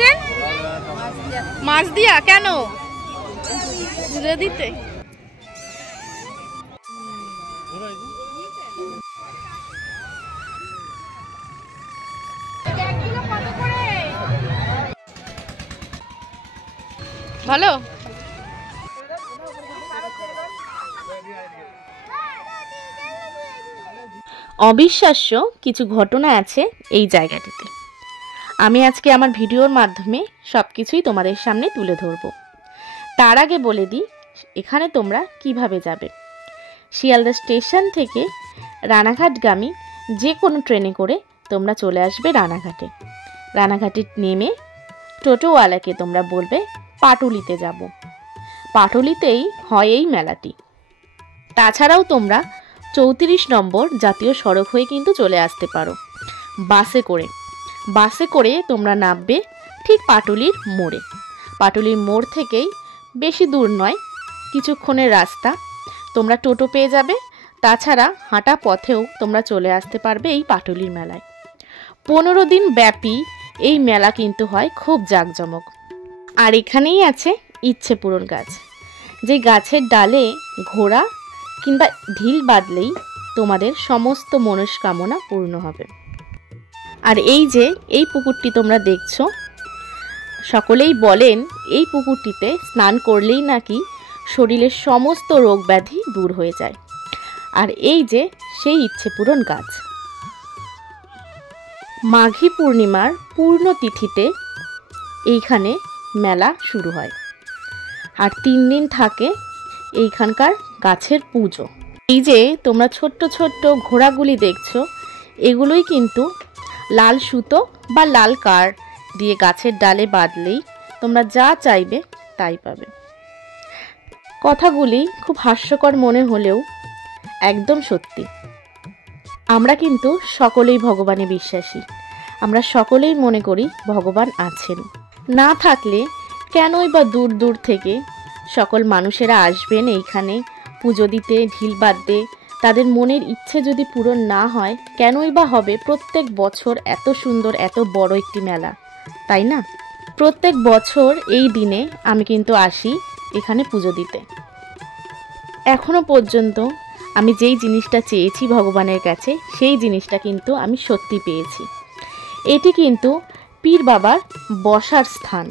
এসছেন? মাছ দিয়া। কেন? পুজো দিতে। ভালো। অবিশ্বাস্য কিছু ঘটনা আছে এই জায়গাটিতে। আমি আজকে আমার ভিডিওর মাধ্যমে সবকিছুই তোমাদের সামনে তুলে ধরব। তার আগে বলে দিই এখানে তোমরা কিভাবে যাবে। শিয়ালদা স্টেশন থেকে রানাঘাটগামী যে কোনো ট্রেনে করে তোমরা চলে আসবে রানাঘাটে। রানাঘাটে নেমে টোটোওয়ালাকে তোমরা বলবে পাটুলিতে যাব। পাটুলিতেই হয় এই মেলাটি। তাছাড়াও তোমরা 34 নম্বর জাতীয় সড়ক হয়ে কিন্তু চলে আসতে পারো বাসে করে তোমরা নামবে ঠিক পাটুলির মোড়ে। পাটুলির মোড় থেকেই বেশি দূর নয়, কিছুক্ষণের রাস্তা, তোমরা টোটো পেয়ে যাবে। তাছাড়া হাঁটা পথেও তোমরা চলে আসতে পারবে এই পাটুলির মেলায়। 15 দিন ব্যাপী এই মেলা কিন্তু হয় খুব জাঁকজমক। আর এখানেই আছে ইচ্ছে পূরণ গাছ, যে গাছের ডালে ঘোড়া কিংবা ঢিল বাঁধলেই তোমাদের সমস্ত মনস্কামনা পূর্ণ হবে। আর এই যে এই পুকুরটি তোমরা দেখছো, সকলেই বলেন এই পুকুরটিতে স্নান করলেই নাকি শরীরের সমস্ত রোগ ব্যাধি দূর হয়ে যায়। আর এই যে সেই ইচ্ছে পূরণ গাছ। মাঘী পূর্ণিমার পূর্ণ তিথিতে এইখানে মেলা শুরু হয় আর 3 দিন থাকে এইখানকার গাছের পুজো। এই যে তোমরা ছোট্ট ছোট্ট ঘোড়াগুলি দেখছো, এগুলোই কিন্তু লাল সুতো বা লাল কার দিয়ে গাছের ডালে বাঁধলেই তোমরা যা চাইবে তাই পাবে। কথাগুলি খুব হাস্যকর মনে হলেও একদম সত্যি। আমরা কিন্তু সকলেই ভগবানে বিশ্বাসী। আমরা সকলেই মনে করি ভগবান আছেন। না থাকলে কেনই বা দূর দূর থেকে সকল মানুষেরা আসবেন এইখানে পুজো দিতে, ঢিল বাঁধতে। তাদের মনের ইচ্ছে যদি পূরণ না হয়, কেনই বা হবে প্রত্যেক বছর এত সুন্দর এত বড় একটি মেলা, তাই না? প্রত্যেক বছর এই দিনে আমি কিন্তু আসি এখানে পুজো দিতে। এখনো পর্যন্ত আমি যেই জিনিসটা চেয়েছি ভগবানের কাছে, সেই জিনিসটা কিন্তু আমি সত্যি পেয়েছি। এটি কিন্তু পীর বাবার বসার স্থান।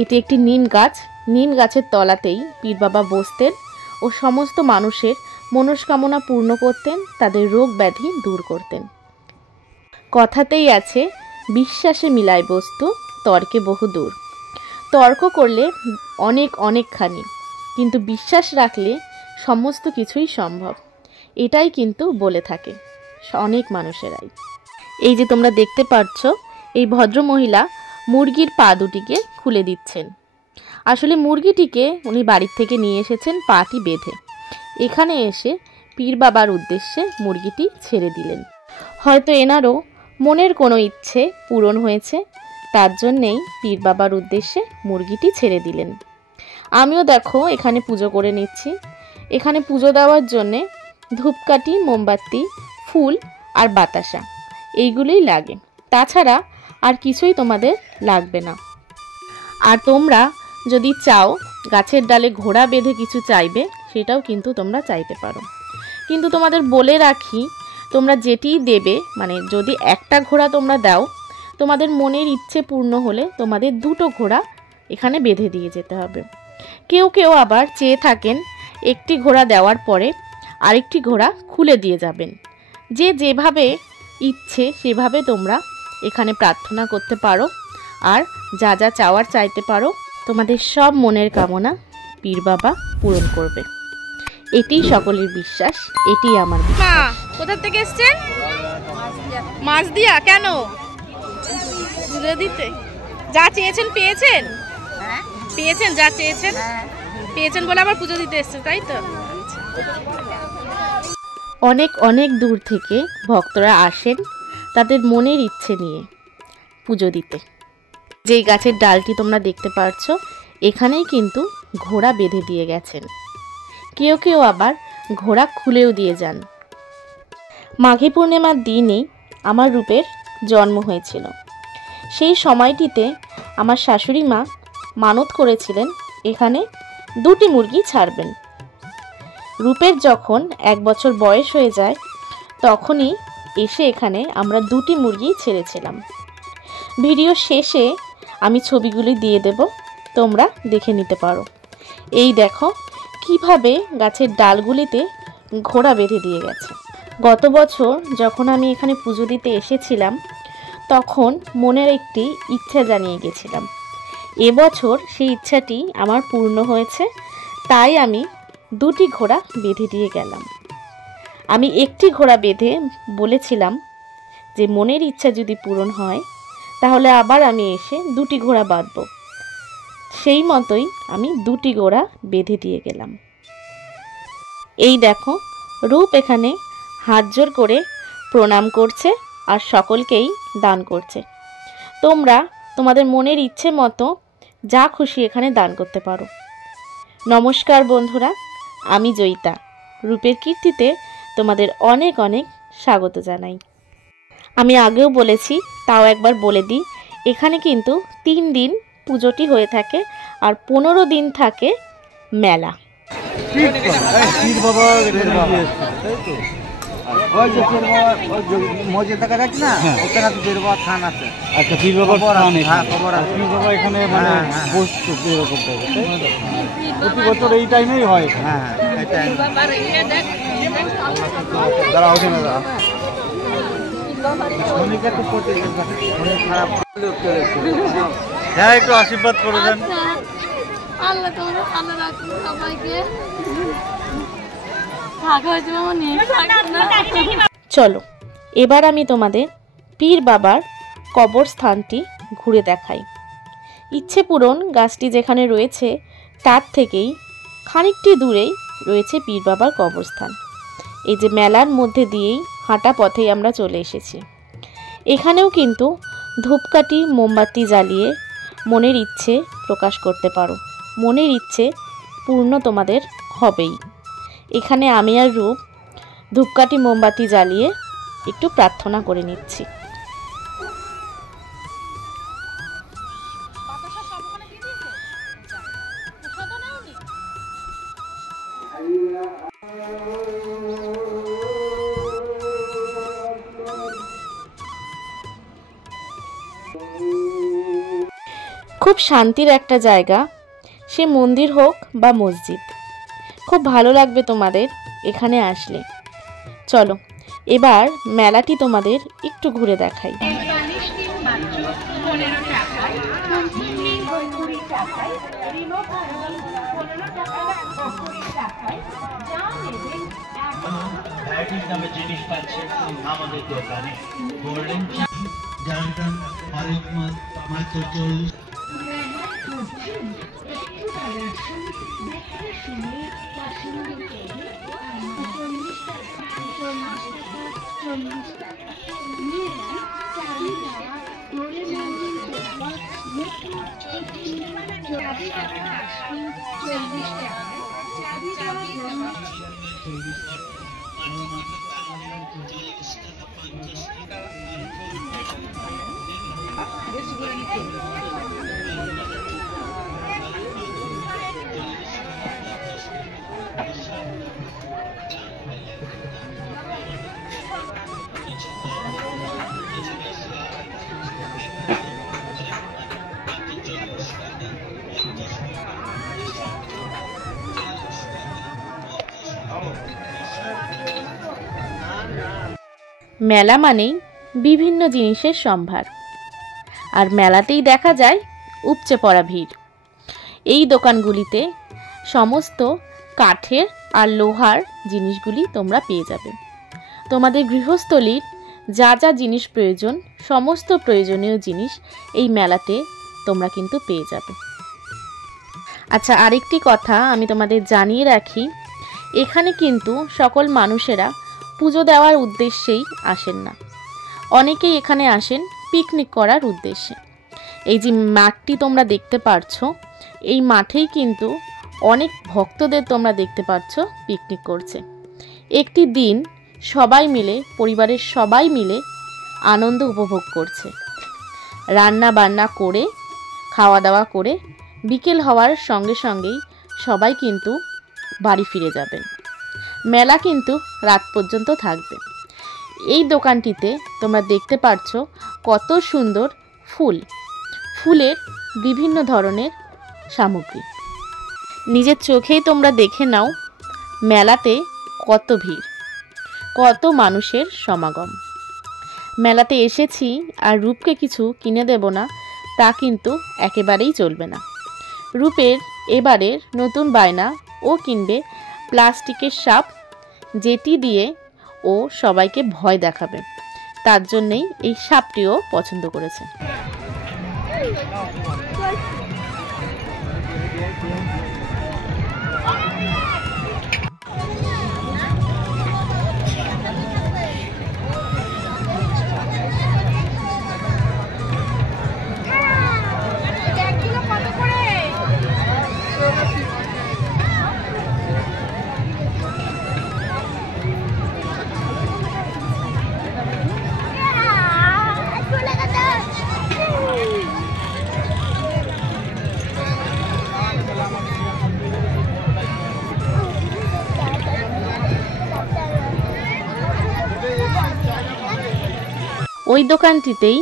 এটি একটি নিম গাছ। নিম গাছের তলাতেই পীর বাবা বসতেন ও সমস্ত মানুষের মনস্কামনা পূর্ণ করতেন, তাদের রোগ ব্যাধি দূর করতেন। কথাতেই আছে, বিশ্বাসে মিলায় বস্তু, তর্কে বহু দূর। তর্ক করলে অনেকখানি, কিন্তু বিশ্বাস রাখলে সমস্ত কিছুই সম্ভব। এটাই কিন্তু বলে থাকে অনেক মানুষেরাই। এই যে তোমরা দেখতে পাচ্ছ, এই ভদ্রমহিলা মুরগির পা দুটিকে খুলে দিচ্ছেন। আসলে মুরগিটিকে উনি বাড়ির থেকে নিয়ে এসেছেন পাটি বেঁধে। এখানে এসে পীর বাবার উদ্দেশ্যে মুরগিটি ছেড়ে দিলেন। হয়তো এনারও মনের কোনো ইচ্ছে পূরণ হয়েছে, তার জন্যেই পীর বাবার উদ্দেশ্যে মুরগিটি ছেড়ে দিলেন। আমিও দেখো এখানে পুজো করে নিচ্ছি। এখানে পুজো দেওয়ার জন্যে ধূপকাঠি, মোমবাতি, ফুল আর বাতাসা এইগুলোই লাগে। তাছাড়া আর কিছুই তোমাদের লাগবে না। আর তোমরা যদি চাও গাছের ডালে ঘোড়া বেঁধে কিছু চাইবে, সেটাও কিন্তু তোমরা চাইতে পারো। কিন্তু তোমাদের বলে রাখি, তোমরা যেটিই দেবে, মানে যদি একটা ঘোড়া তোমরা দাও, তোমাদের মনের ইচ্ছে পূর্ণ হলে তোমাদের 2টো ঘোড়া এখানে বেঁধে দিয়ে যেতে হবে। কেউ কেউ আবার চেয়ে থাকেন একটি ঘোড়া দেওয়ার পরে আরেকটি ঘোড়া খুলে দিয়ে যাবেন। যে যেভাবে ইচ্ছে সেভাবে তোমরা এখানে প্রার্থনা করতে পারো আর যা যা চাওয়ার চাইতে পারো। তোমাদের সব মনের কামনা পীর বাবা পূরণ করবে। এটাই সকলের বিশ্বাস, এটাই আমার বিশ্বাস। কোথা থেকে এসছেন? মাছ দিয়া। কেন? পুজো দিতে। যা চেয়েছেন পেয়েছেন? পেয়েছেন? যা চেয়েছেন পেয়েছেন বলে আবার পুজো দিতে এসছেন, তাই তো? অনেক দূর থেকে ভক্তরা আসেন তাদের মনের ইচ্ছে নিয়ে পুজো দিতে। যেই গাছের ডালটি তোমরা দেখতে পাচ্ছ, এখানেই কিন্তু ঘোড়া বেঁধে দিয়ে গেছেন। কেউ কেউ আবার ঘোড়া খুলেও দিয়ে যান। মাঘী পূর্ণিমার দিনই আমার রূপের জন্ম হয়েছিল। সেই সময়টিতে আমার শাশুড়ি মা মানত করেছিলেন এখানে 2টি মুরগি ছাড়বেন। রূপের যখন 1 বছর বয়স হয়ে যায় তখনই এসে এখানে আমরা 2টি মুরগি ছেড়েছিলাম। ভিডিও শেষে আমি ছবিগুলি দিয়ে দেব, তোমরা দেখে নিতে পারো। এই দেখো কিভাবে গাছের ডালগুলিতে ঘোড়া বেঁধে দিয়ে গেছে। গত বছর যখন আমি এখানে পুজো দিতে এসেছিলাম তখন মনের একটি ইচ্ছা জানিয়ে গেছিলাম। এবছর সেই ইচ্ছাটি আমার পূর্ণ হয়েছে, তাই আমি 2টি ঘোড়া বেঁধে দিয়ে গেলাম। আমি একটি ঘোড়া বেঁধে বলেছিলাম যে মনের ইচ্ছা যদি পূরণ হয় তাহলে আবার আমি এসে 2টি ঘোড়া বাঁধব। সেই মতোই আমি 2টি ঘোড়া বেঁধে দিয়ে গেলাম। এই দেখো রূপ এখানে হাত জোড় করে প্রণাম করছে আর সকলকেই দান করছে। তোমরা তোমাদের মনের ইচ্ছে মতো যা খুশি এখানে দান করতে পারো। নমস্কার বন্ধুরা, আমি জয়িতা। রূপের কীর্তিতে তোমাদের অনেক অনেক স্বাগত জানাই। আমি আগেও বলেছি, তাও একবার বলে দিই, এখানে কিন্তু 3 দিন পুজোটি হয়ে থাকে আর 15 দিন থাকে মেলা। এই টাইমেই হয়। হ্যাঁ, একটু আশীর্বাদ করে দেন। আল্লাহ তোমাদের ভালো রাখুন সবাইকে। চলো এবার আমি তোমাদের পীর বাবার কবরস্থানটি ঘুরে দেখাই। ইচ্ছে পূরণ গাছটি যেখানে রয়েছে তার থেকেই খানিকটি দূরেই রয়েছে পীর বাবার কবরস্থান। এই যে মেলার মধ্যে দিয়েই হাঁটা পথেই আমরা চলে এসেছি। এখানেও কিন্তু ধূপকাঠি মোমবাতি জ্বালিয়ে মনের ইচ্ছে প্রকাশ করতে পারো। মনের ইচ্ছে পূর্ণ তোমাদের হবেই। এখানে আমি আর রূপ ধূপকাঠি মোমবাতি জ্বালিয়ে একটু প্রার্থনা করে নিচ্ছি। খুব শান্তির একটা জায়গা, সে মন্দির হোক বা মসজিদ। খুব ভালো লাগবে তোমাদের এখানে আসলে। চলো এবার মেলাটি তোমাদের একটু ঘুরে দেখাই। জিনিস পাচ্ছে আমাদের দোকানে মাত্র 40। মেলা মানেই বিভিন্ন জিনিসের সম্ভার, আর মেলাতেই দেখা যায় উপচে পড়া ভিড়। এই দোকানগুলিতে সমস্ত কাঠের আর লোহার জিনিসগুলি তোমরা পেয়ে যাবে। তোমাদের গৃহস্থলীর যা যা জিনিস প্রয়োজন, সমস্ত প্রয়োজনীয় জিনিস এই মেলাতে তোমরা কিন্তু পেয়ে যাবে। আচ্ছা, আরেকটি কথা আমি তোমাদের জানিয়ে রাখি, এখানে কিন্তু সকল মানুষেরা পুজো দেওয়ার উদ্দেশ্যেই আসেন না। অনেকেই এখানে আসেন পিকনিক করার উদ্দেশ্যে। এই যে মাঠটি তোমরা দেখতে পারছো, এই মাঠেই কিন্তু অনেক ভক্তদের তোমরা দেখতে পাচ্ছ পিকনিক করছে। একটি দিন সবাই মিলে, পরিবারের সবাই মিলে আনন্দ উপভোগ করছে। রান্না বান্না করে খাওয়া দাওয়া করে বিকেল হওয়ার সঙ্গে সঙ্গেই সবাই কিন্তু বাড়ি ফিরে যাবেন। মেলা কিন্তু রাত পর্যন্ত থাকবে। এই দোকানটিতে তোমরা দেখতে পাচ্ছ কত সুন্দর ফুলের বিভিন্ন ধরনের সামগ্রী। নিজের চোখেই তোমরা দেখে নাও মেলাতে কত ভিড়, কত মানুষের সমাগম। মেলাতে এসেছি আর রূপকে কিছু কিনে দেব না তা কিন্তু একেবারেই চলবে না। রূপের এবারের নতুন বায়না, ও কিনবে প্লাস্টিকের সাপ, যেটি দিয়ে ও সবাইকে ভয় দেখাবে। তার জন্যই এই সাপটিও পছন্দ করেছে। ওই দোকানটিতেই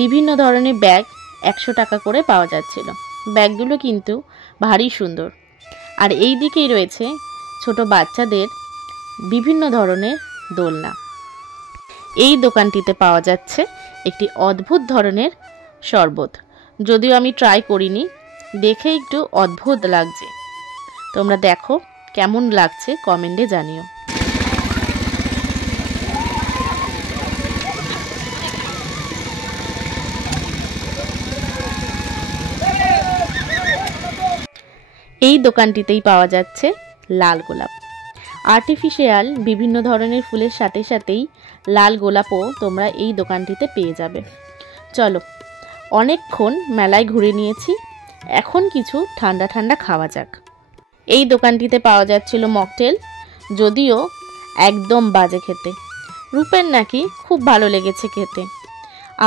বিভিন্ন ধরনের ব্যাগ 100 টাকা করে পাওয়া যাচ্ছিল। ব্যাগগুলো কিন্তু ভারী সুন্দর। আর এই দিকেই রয়েছে ছোট বাচ্চাদের বিভিন্ন ধরনের দোলনা। এই দোকানটিতে পাওয়া যাচ্ছে একটি অদ্ভুত ধরনের শরবত, যদিও আমি ট্রাই করিনি, দেখে একটু অদ্ভুত লাগছে। তোমরা দেখো কেমন লাগছে কমেন্টে জানিও। এই দোকানটিতেই পাওয়া যাচ্ছে লাল গোলাপ। আর্টিফিশিয়াল বিভিন্ন ধরনের ফুলের সাথে সাথেই লাল গোলাপও তোমরা এই দোকানটিতে পেয়ে যাবে। চলো, অনেকক্ষণ মেলায় ঘুরে নিয়েছি, এখন কিছু ঠান্ডা ঠান্ডা খাওয়া যাক। এই দোকানটিতে পাওয়া যাচ্ছিল মকটেল, যদিও একদম বাজে খেতে। রূপের নাকি খুব ভালো লেগেছে খেতে,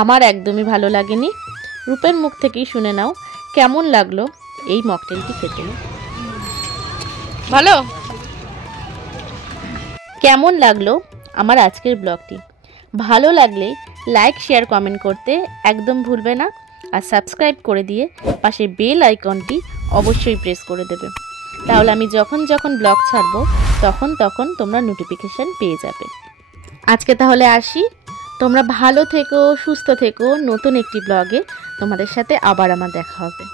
আমার একদমই ভালো লাগেনি। রূপের মুখ থেকেই শুনে নাও কেমন লাগলো এই মকটেলটি খেতে। ভালো? কেমন লাগলো আমার আজকের ব্লগটি? ভালো লাগলে লাইক, শেয়ার, কমেন্ট করতে একদম ভুলবে না। আর সাবস্ক্রাইব করে দিয়ে পাশে বেল আইকনটি অবশ্যই প্রেস করে দেবে, তাহলে আমি যখন যখন ব্লগ ছাড়বো তখন তোমরা নোটিফিকেশান পেয়ে যাবে। আজকে তাহলে আসি, তোমরা ভালো থেকো, সুস্থ থেকো। নতুন একটি ব্লগে তোমাদের সাথে আবার আমার দেখা হবে।